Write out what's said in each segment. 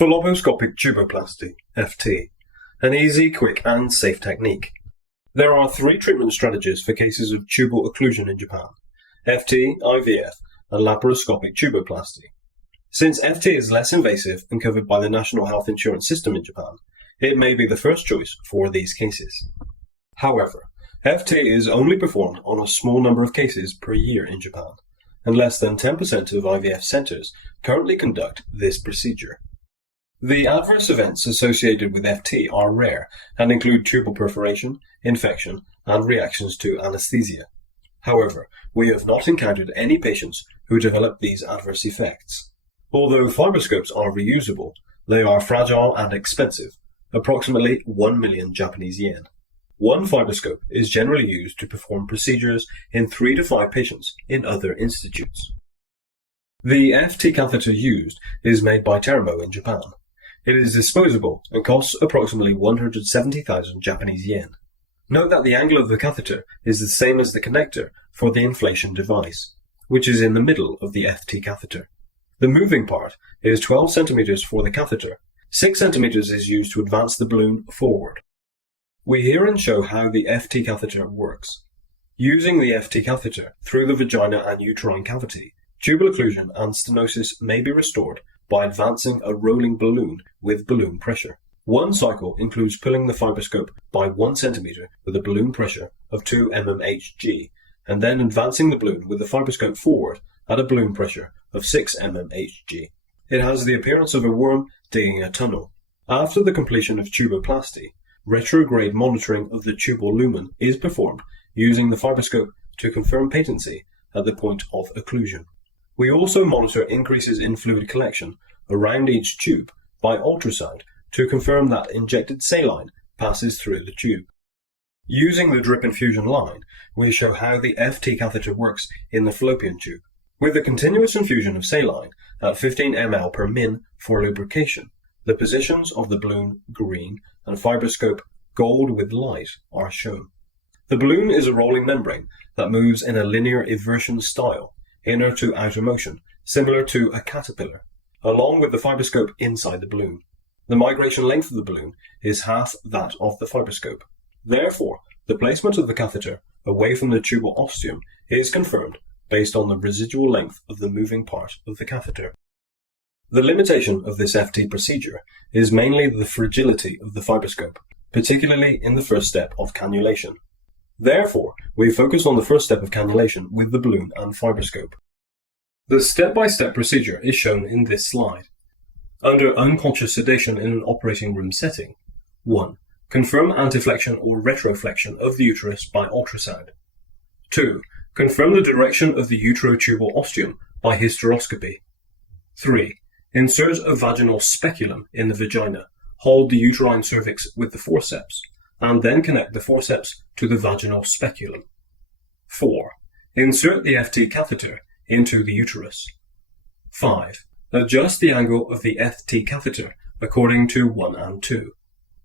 Falloposcopic tuboplasty, FT, an easy, quick and safe technique. There are 3 treatment strategies for cases of tubal occlusion in Japan: FT, IVF, and laparoscopic tuboplasty. Since FT is less invasive and covered by the national health insurance system in Japan, it may be the first choice for these cases. However, FT is only performed on a small number of cases per year in Japan, and less than 10% of IVF centers currently conduct this procedure. The adverse events associated with FT are rare and include tubal perforation, infection, and reactions to anesthesia. However, we have not encountered any patients who develop these adverse effects. Although fibroscopes are reusable, they are fragile and expensive, approximately 1 million Japanese yen. One fibroscope is generally used to perform procedures in 3 to 5 patients in other institutes. The FT catheter used is made by Terumo in Japan. It is disposable and costs approximately 170,000 Japanese yen. Note that the angle of the catheter is the same as the connector for the inflation device, which is in the middle of the FT catheter. The moving part is 12 cm for the catheter. 6 cm is used to advance the balloon forward. We herein show how the FT catheter works. Using the FT catheter through the vagina and uterine cavity, tubal occlusion and stenosis may be restored by advancing a rolling balloon with balloon pressure. One cycle includes pulling the fibroscope by 1 cm with a balloon pressure of 2 mmHg, and then advancing the balloon with the fibroscope forward at a balloon pressure of 6 mmHg. It has the appearance of a worm digging a tunnel. After the completion of tuboplasty, retrograde monitoring of the tubal lumen is performed using the fibroscope to confirm patency at the point of occlusion. We also monitor increases in fluid collection around each tube by ultrasound to confirm that injected saline passes through the tube. Using the drip infusion line, we show how the FT catheter works in the fallopian tube. With the continuous infusion of saline at 15 ml per min for lubrication, the positions of the balloon green and fibroscope gold with light are shown. The balloon is a rolling membrane that moves in a linear eversion style, inner to outer motion, similar to a caterpillar, along with the fibroscope inside the balloon. The migration length of the balloon is half that of the fibroscope. Therefore, the placement of the catheter away from the tubal ostium is confirmed based on the residual length of the moving part of the catheter. The limitation of this FT procedure is mainly the fragility of the fibroscope, particularly in the first step of cannulation. Therefore, we focus on the first step of cannulation with the balloon and fibroscope. The step-by-step procedure is shown in this slide. Under unconscious sedation in an operating room setting, 1. Confirm anteflexion or retroflexion of the uterus by ultrasound. 2. Confirm the direction of the uterotubal ostium by hysteroscopy. 3. Insert a vaginal speculum in the vagina, hold the uterine cervix with the forceps, and then connect the forceps to the vaginal speculum. 4. Insert the FT catheter into the uterus. 5. Adjust the angle of the FT catheter according to 1 and 2.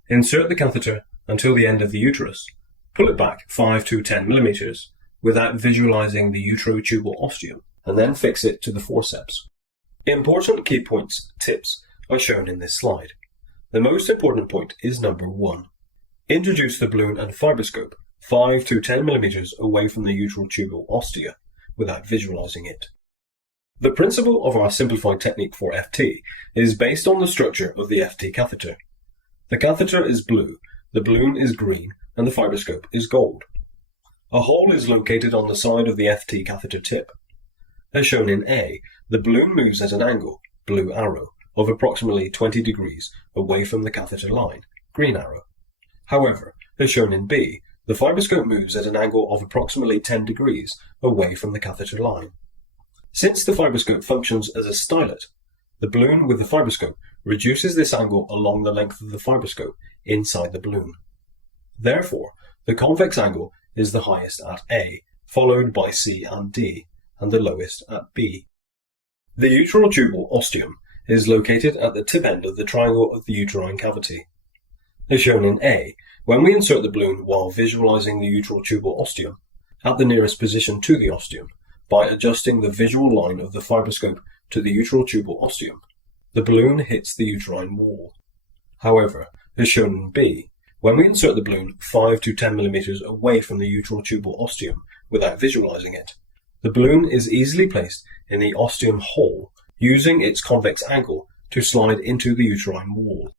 Insert the catheter until the end of the uterus. Pull it back 5 to 10 mm without visualizing the uterotubal ostium, and then fix it to the forceps. Important key points, tips, are shown in this slide. The most important point is number 1. Introduce the balloon and fibroscope 5 to 10 mm away from the uterotubal ostia without visualizing it. The principle of our simplified technique for FT is based on the structure of the FT catheter. The catheter is blue, the balloon is green, and the fibroscope is gold. A hole is located on the side of the FT catheter tip. As shown in A, the balloon moves at an angle, blue arrow, of approximately 20 degrees away from the catheter line, green arrow. However, as shown in B, the fibroscope moves at an angle of approximately 10 degrees away from the catheter line. Since the fibroscope functions as a stylet, the balloon with the fibroscope reduces this angle along the length of the fibroscope inside the balloon. Therefore, the convex angle is the highest at A, followed by C and D, and the lowest at B. The uterotubal ostium is located at the tip end of the triangle of the uterine cavity. As shown in A, when we insert the balloon while visualizing the uterotubal ostium, at the nearest position to the ostium, by adjusting the visual line of the fibroscope to the uterotubal ostium, the balloon hits the uterine wall. However, as shown in B, when we insert the balloon 5 to 10 mm away from the uterotubal ostium without visualizing it, the balloon is easily placed in the ostium hole using its convex angle to slide into the uterine wall.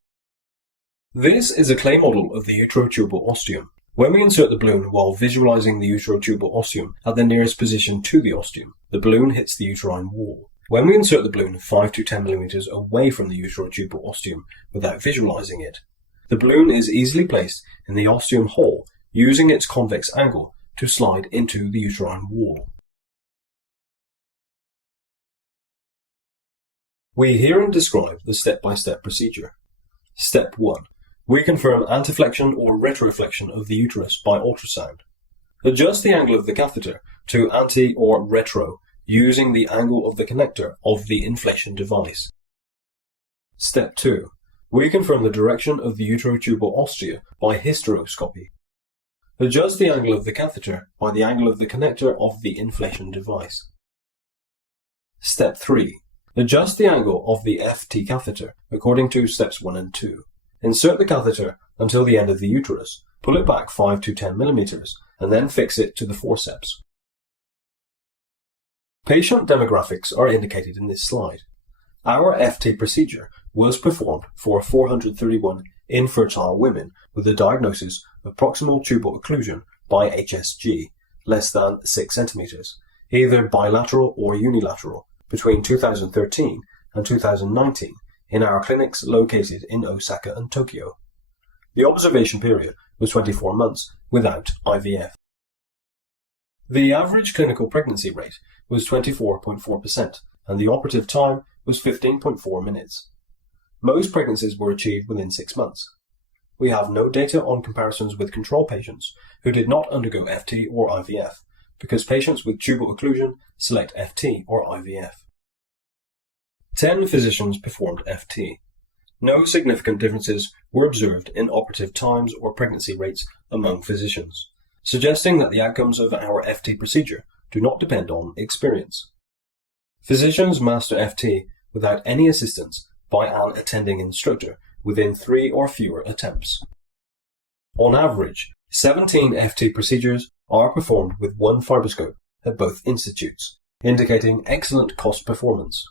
This is a clay model of the uterotubal ostium. When we insert the balloon while visualizing the uterotubal ostium at the nearest position to the ostium, the balloon hits the uterine wall. When we insert the balloon 5 to 10 mm away from the uterotubal ostium without visualizing it, the balloon is easily placed in the ostium hole using its convex angle to slide into the uterine wall. We herein describe the step-by-step procedure. Step 1. We confirm anteflexion or retroflexion of the uterus by ultrasound. Adjust the angle of the catheter to anti or retro using the angle of the connector of the inflation device. Step 2. We confirm the direction of the uterotubal ostia by hysteroscopy. Adjust the angle of the catheter by the angle of the connector of the inflation device. Step 3. Adjust the angle of the FT catheter according to steps 1 and 2. Insert the catheter until the end of the uterus, pull it back 5 to 10 mm, and then fix it to the forceps. Patient demographics are indicated in this slide. Our FT procedure was performed for 431 infertile women with a diagnosis of proximal tubal occlusion by HSG, less than 6 cm, either bilateral or unilateral, between 2013 and 2019 in our clinics located in Osaka and Tokyo. The observation period was 24 months without IVF. The average clinical pregnancy rate was 24.4% and the operative time was 15.4 minutes. Most pregnancies were achieved within 6 months. We have no data on comparisons with control patients who did not undergo FT or IVF, because patients with tubal occlusion select FT or IVF. 10 physicians performed FT. No significant differences were observed in operative times or pregnancy rates among physicians, suggesting that the outcomes of our FT procedure do not depend on experience. Physicians master FT without any assistance by an attending instructor within 3 or fewer attempts. On average, 17 FT procedures are performed with 1 fibroscope at both institutes, indicating excellent cost performance.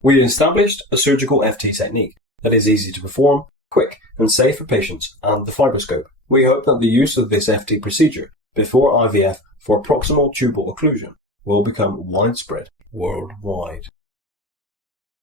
We established a surgical FT technique that is easy to perform, quick and safe for patients and the fibroscope. We hope that the use of this FT procedure before IVF for proximal tubal occlusion will become widespread worldwide.